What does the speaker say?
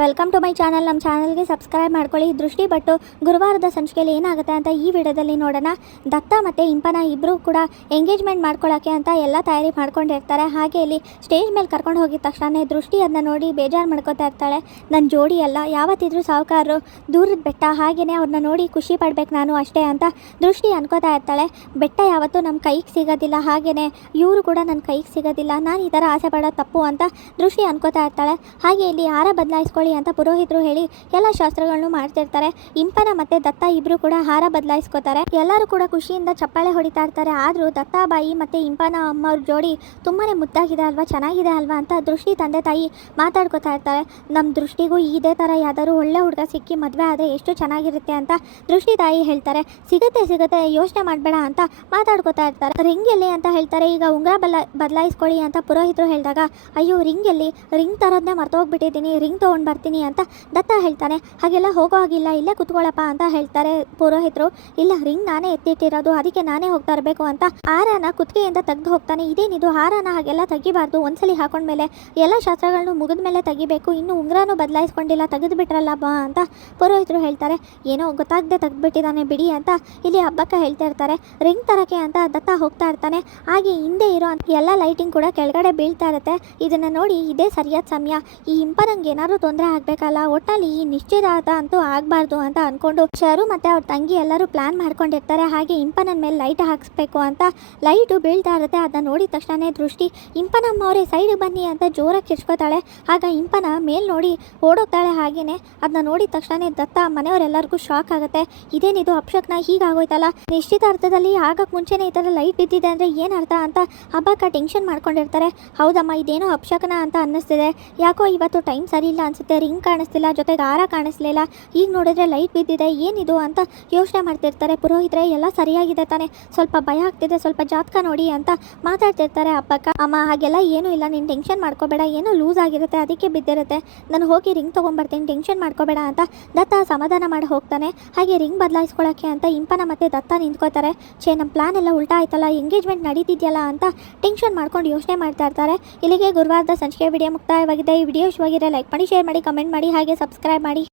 Welcome to my channel. ನಮ್ಮ ಚಾನಲ್ಗೆ subscribe ಮಾಡ್ಕೊಳ್ಳಿ. ದೃಷ್ಟಿ ಬಟ್ಟು ಗುರುವಾರದ ಸಂಚಿಕೆಯಲ್ಲಿ ಏನಾಗುತ್ತೆ ಅಂತ ಈ ವಿಡಿಯೋದಲ್ಲಿ ನೋಡೋಣ. ದತ್ತ ಮತ್ತು ಇಂಪನ ಇಬ್ಬರು ಕೂಡ ಎಂಗೇಜ್ಮೆಂಟ್ ಮಾಡ್ಕೊಳ್ಳೋಕ್ಕೆ ಅಂತ ಎಲ್ಲ ತಯಾರಿ ಮಾಡ್ಕೊಂಡಿರ್ತಾರೆ. ಹಾಗೆ ಇಲ್ಲಿ ಸ್ಟೇಜ್ ಮೇಲೆ ಕರ್ಕೊಂಡು ಹೋಗಿದ ತಕ್ಷಣ ದೃಷ್ಟಿ ಅದನ್ನ ನೋಡಿ ಬೇಜಾರು ಮಾಡ್ಕೋತಾ ಇರ್ತಾಳೆ. ನನ್ನ ಜೋಡಿ ಅಲ್ಲ, ಯಾವತ್ತಿದ್ರೂ ಸಾಹುಕಾರರು ದೂರದ ಬೆಟ್ಟ, ಹಾಗೆಯೇ ಅವ್ರನ್ನ ನೋಡಿ ಖುಷಿ ಪಡ್ಬೇಕು ನಾನು ಅಷ್ಟೇ ಅಂತ ದೃಷ್ಟಿ ಅನ್ಕೋತಾ ಇರ್ತಾಳೆ. ಬೆಟ್ಟ ಯಾವತ್ತೂ ನಮ್ಮ ಕೈಗೆ ಸಿಗೋದಿಲ್ಲ, ಹಾಗೆಯೇ ಇವರು ಕೂಡ ನನ್ನ ಕೈಗೆ ಸಿಗೋದಿಲ್ಲ, ನಾನು ಈ ಥರ ಆಸೆ ಪಡೋದು ತಪ್ಪು ಅಂತ ದೃಷ್ಟಿ ಅನ್ಕೋತಾ ಇರ್ತಾಳೆ. ಹಾಗೆ ಇಲ್ಲಿ ಹಾರ ಬದಲಾಯಿಸ್ಕೊಳ್ಳಿ ಅಂತ ಪುರೋಹಿತರು ಹೇಳಿ ಎಲ್ಲ ಶಾಸ್ತ್ರಗಳನ್ನು ಮಾಡ್ತಿರ್ತಾರೆ. ಇಂಪನ ಮತ್ತೆ ದತ್ತ ಇಬ್ರು ಕೂಡ ಹಾರ ಬದಲಾಯಿಸ್ಕೋತಾರೆ. ಎಲ್ಲರೂ ಕೂಡ ಖುಷಿಯಿಂದ ಚಪ್ಪಾಳೆ ಹೊಡಿತಾ ಇರ್ತಾರೆ. ಆದ್ರೂ ದತ್ತಾಬಾಯಿ ಮತ್ತೆ ಇಂಪನ ಅಮ್ಮವ್ರ ಜೋಡಿ ತುಂಬಾನೇ ಮುದ್ದಾಗಿದೆ ಅಲ್ವಾ, ಚೆನ್ನಾಗಿದೆ ಅಲ್ವಾ ಅಂತ ದೃಷ್ಟಿ ತಂದೆ ತಾಯಿ ಮಾತಾಡ್ಕೋತಾ ಇರ್ತಾರೆ. ನಮ್ಮ ದೃಷ್ಟಿಗೂ ಇದೇ ತರ ಯಾವ್ದಾದ್ರು ಒಳ್ಳೆ ಹುಡುಗ ಸಿಕ್ಕಿ ಮದ್ವೆ ಆದ್ರೆ ಎಷ್ಟು ಚೆನ್ನಾಗಿರುತ್ತೆ ಅಂತ ದೃಷ್ಟಿ ತಾಯಿ ಹೇಳ್ತಾರೆ. ಸಿಗುತ್ತೆ ಯೋಚನೆ ಮಾಡಬೇಡ ಅಂತ ಮಾತಾಡ್ಕೋತಾ ಇರ್ತಾರೆ. ರಿಂಗ್ ಎಲ್ಲಿ ಅಂತ ಹೇಳ್ತಾರೆ. ಈಗ ಉಂಗುರ ಬದಲಾಯಿಸ್ಕೊಳ್ಳಿ ಅಂತ ಪುರೋಹಿತರು ಹೇಳಿದಾಗ, ಅಯ್ಯೋ ರಿಂಗ್ ಎಲ್ಲಿ, ರಿಂಗ್ ತರೋದನ್ನೇ ಮರ್ತೋಗ್ಬಿಟ್ಟಿದ್ದೀನಿ, ರಿಂಗ್ ತೊಗೊಂಡು ಬರ್ತೀನಿ ಅಂತ ದತ್ತ ಹೇಳ್ತಾನೆ. ಹಾಗೆಲ್ಲ ಹೋಗೋ ಹಾಗಿಲ್ಲ, ಇಲ್ಲೇ ಕುತ್ಕೊಳ್ಳಪ್ಪ ಅಂತ ಹೇಳ್ತಾರೆ ಪುರೋಹಿತರು. ಇಲ್ಲ, ರಿಂಗ್ ನಾನೇ ಎತ್ತಿಟ್ಟಿರೋದು, ಅದಕ್ಕೆ ನಾನೇ ಹೋಗ್ತಾ ಇರಬೇಕು ಅಂತ ಹಾರನ ಕುತ್ತಿಗೆಯಿಂದ ತೆಗೆದು ಹೋಗ್ತಾನೆ. ಇದೇನಿದು, ಹಾರನ ಹಾಗೆಲ್ಲ ತೆಗಿಬಾರ್ದು, ಒಂದ್ಸಲಿ ಹಾಕೊಂಡ್ಮೇಲೆ ಎಲ್ಲ ಶಾಸ್ತ್ರಗಳನ್ನು ಮುಗಿದ ಮೇಲೆ ತೆಗಿಬೇಕು, ಇನ್ನು ಉಂಗ್ರನೂ ಬದಲಾಯಿಸ್ಕೊಂಡಿಲ್ಲ, ತೆಗೆದು ಬಿಟ್ರಲ್ಲ ಬಾ ಅಂತ ಪುರೋಹಿತರು ಹೇಳ್ತಾರೆ. ಏನೋ ಗೊತ್ತಾಗದೆ ತೆಗೆದ್ಬಿಟ್ಟಿದ್ದಾನೆ ಬಿಡಿ ಅಂತ ಇಲ್ಲಿ ಹಬ್ಬಕ್ಕ ಹೇಳ್ತಾ ಇರ್ತಾರೆ. ರಿಂಗ್ ತರಕ್ಕೆ ಅಂತ ದತ್ತ ಹೋಗ್ತಾ ಇರ್ತಾನೆ. ಹಾಗೆ ಹಿಂದೆ ಇರೋ ಎಲ್ಲ ಲೈಟಿಂಗ್ ಕೂಡ ಕೆಳಗಡೆ ಬೀಳ್ತಾ ಇರುತ್ತೆ. ಇದನ್ನ ನೋಡಿ ಇದೇ ಸರಿಯಾದ ಸಮಯ, ಈ ಇಂಪನಂಗೆ ಏನಾದ್ರು ತೊಂದರೆ ಆಗ್ಬೇಕಲ್ಲ, ಒಟ್ಟಲ್ಲಿ ಈ ನಿಶ್ಚಿತಾರ್ಥ ಅಂತೂ ಆಗ್ಬಾರ್ದು ಅಂತ ಅನ್ಕೊಂಡು ಶರು ಮತ್ತೆ ಅವ್ರ ತಂಗಿ ಎಲ್ಲರೂ ಪ್ಲಾನ್ ಮಾಡ್ಕೊಂಡಿರ್ತಾರೆ. ಹಾಗೆ ಇಂಪನನ್ ಮೇಲೆ ಲೈಟ್ ಹಾಕ್ಸ್ಬೇಕು ಅಂತ ಲೈಟು ಬೀಳ್ತಾ ಇರುತ್ತೆ. ಅದನ್ನ ನೋಡಿದ ತಕ್ಷಣ ದೃಷ್ಟಿ ಇಂಪನಮ್ಮ ಅವರೇ ಸೈಡ್ ಬನ್ನಿ ಅಂತ ಜೋರಾಗಿ ಕಿರ್ಚ್ಕೋತಾಳೆ. ಆಗ ಇಂಪನ ಮೇಲ್ ನೋಡಿ ಓಡೋಗ್ತಾಳೆ. ಹಾಗೇನೆ ಅದನ್ನ ನೋಡಿದ ತಕ್ಷಣ ದತ್ತ ಮನೆಯವರೆಲ್ಲರಿಗೂ ಶಾಕ್ ಆಗುತ್ತೆ. ಇದೇನಿದು ಅಪ್ಶಕ್ನ ಹೀಗಾಗೋಯ್ತಲ್ಲ, ನಿಶ್ಚಿತಾರ್ಥದಲ್ಲಿ ಆಗಕ್ಕೆ ಮುಂಚೆನೇ ಈ ಥರ ಲೈಟ್ ಬಿದ್ದಿದೆ ಅಂದರೆ ಏನು ಅರ್ಥ ಅಂತ ಹಬ್ಬಕ್ಕ ಟೆನ್ಷನ್ ಮಾಡ್ಕೊಂಡಿರ್ತಾರೆ. ಹೌದಮ್ಮ, ಇದೇನೋ ಅಪ್ಶಕನ ಅಂತ ಅನ್ನಿಸ್ತಿದೆ, ಯಾಕೋ ಇವತ್ತು ಟೈಮ್ ಸರಿ ಇಲ್ಲ ಅನ್ಸುತ್ತೆ, ರಿಂಗ್ ಕಾಣಿಸ್ತಿಲ್ಲ, ಜೊತೆಗೆ ಹಾರ ಕಾಣಿಸ್ಲಿಲ್ಲ, ಈಗ ನೋಡಿದ್ರೆ ಲೈಟ್ ಬಿದ್ದಿದೆ, ಏನಿದು ಅಂತ ಯೋಚನೆ ಮಾಡ್ತಿರ್ತಾರೆ. ಪುರೋಹಿತರೆ ಎಲ್ಲ ಸರಿಯಾಗಿದೆ ತಾನೆ, ಸ್ವಲ್ಪ ಭಯ ಆಗ್ತಿದೆ, ಸ್ವಲ್ಪ ಜಾತಕ ನೋಡಿ ಅಂತ ಮಾತಾಡ್ತಿರ್ತಾರೆ ಹಬ್ಬಕ್ಕ. ಅಮ್ಮ ಹಾಗೆಲ್ಲ ಏನೂ ಇಲ್ಲ, ನೀನು ಟೆನ್ಷನ್ ಮಾಡ್ಕೋಬೇಡ, ಏನೋ ಲೂಸ್ ಆಗಿರುತ್ತೆ ಅದಕ್ಕೆ ಬಿದ್ದಿರುತ್ತೆ, ನಾನು ಹೋಗಿ ರಿಂಗ್ ತೊಗೊಂಡ್ಬರ್ತೀನಿ, ಟೆನ್ಷನ್ ಮಾಡ್ಕೋಬೇಡ ಅಂತ ದತ್ತ ಸಮಾಧಾನ ಮಾಡಿ ಹೋಗ್ತಾನೆ. ಹಾಗೆ ರಿಂಗ್ ಬದಲಾಯಿಸ್ಕೊಳ್ಳೋಕ್ಕೆ ಅಂತ ಇಂಪನ ಮತ್ತೆ ದತ್ತ ನಿಂತ್ಕೋತಾರೆ. ನಮ್ಮ ಪ್ಲಾನ್ ಎಲ್ಲ ಉಲ್ಟಾ ಆಯ್ತಲ್ಲ, ಎಂಗೇಜ್ಮೆಂಟ್ ನಡೀತಿದೆಯಲ್ಲ ಅಂತ ಟೆನ್ಷನ್ ಮಾಡ್ಕೊಂಡು ಯೋಚನೆ ಮಾಡ್ತಾ ಇರ್ತಾರೆ. ಇಲ್ಲಿಗೆ ಗುರುವಾರದ ಸಂಚಿಕೆ ವಿಡಿಯೋ ಮುಕ್ತಾಯವಾಗಿದೆ. ಈ ವಿಡಿಯೋ ಇಷ್ಟವಾಗಿದ್ರೆ ಲೈಕ್ ಮಾಡಿ, ಶೇರ್ ಮಾಡಿ, ಕಮೆಂಟ್ ಮಾಡಿ, ಹಾಗೆ ಸಬ್ಸ್ಕ್ರೈಬ್ ಮಾಡಿ.